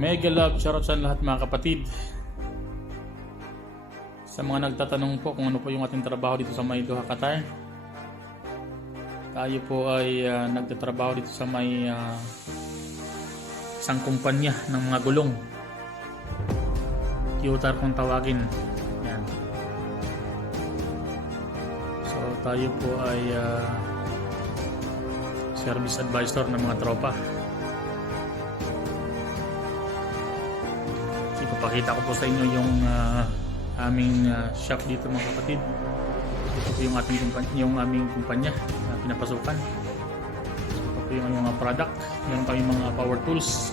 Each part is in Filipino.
Mega love, shoutout sa lahat mga kapatid. Sa mga nagtatanong po kung ano po yung ating trabaho dito sa may Doha, Qatar. Tayo po ay nagtatrabaho dito sa may isang kumpanya ng mga gulong. Qtar kung tawagin. Yan. So tayo po ay service advisor ng mga tropa. Ipapakita ko po sa inyo yung aming shop dito mga kapatid. Ito po yung aming kumpanya na pinapasukan. Ito po yung mga product. Meron kami mga power tools,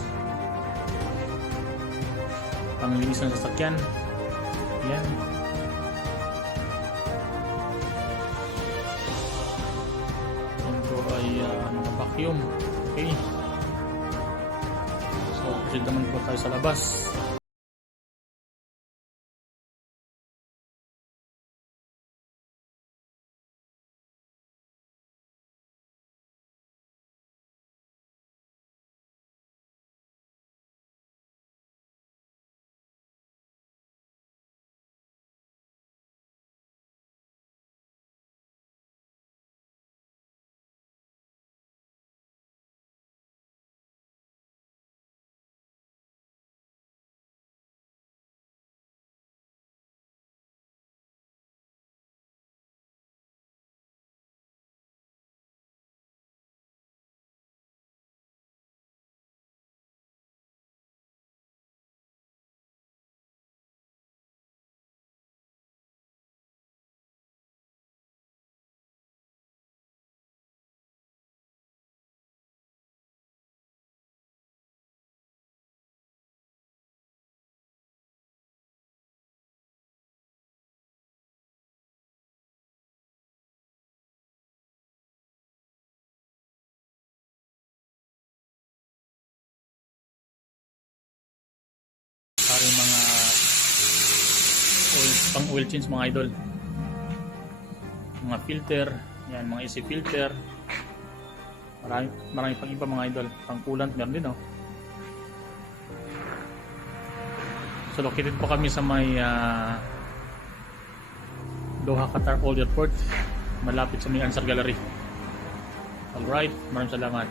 panglinis ng sasakyan. Yan. Yan po ay mga vacuum. Okay. So proceed naman po tayo sa labas. Para mga pang oil change mga idol, mga filter, yan, mga AC filter, marami pang iba mga idol, pang coolant meron din So located po kami sa may Doha, Qatar Old Airport, malapit sa may Ansar Gallery. Alright, maraming salamat.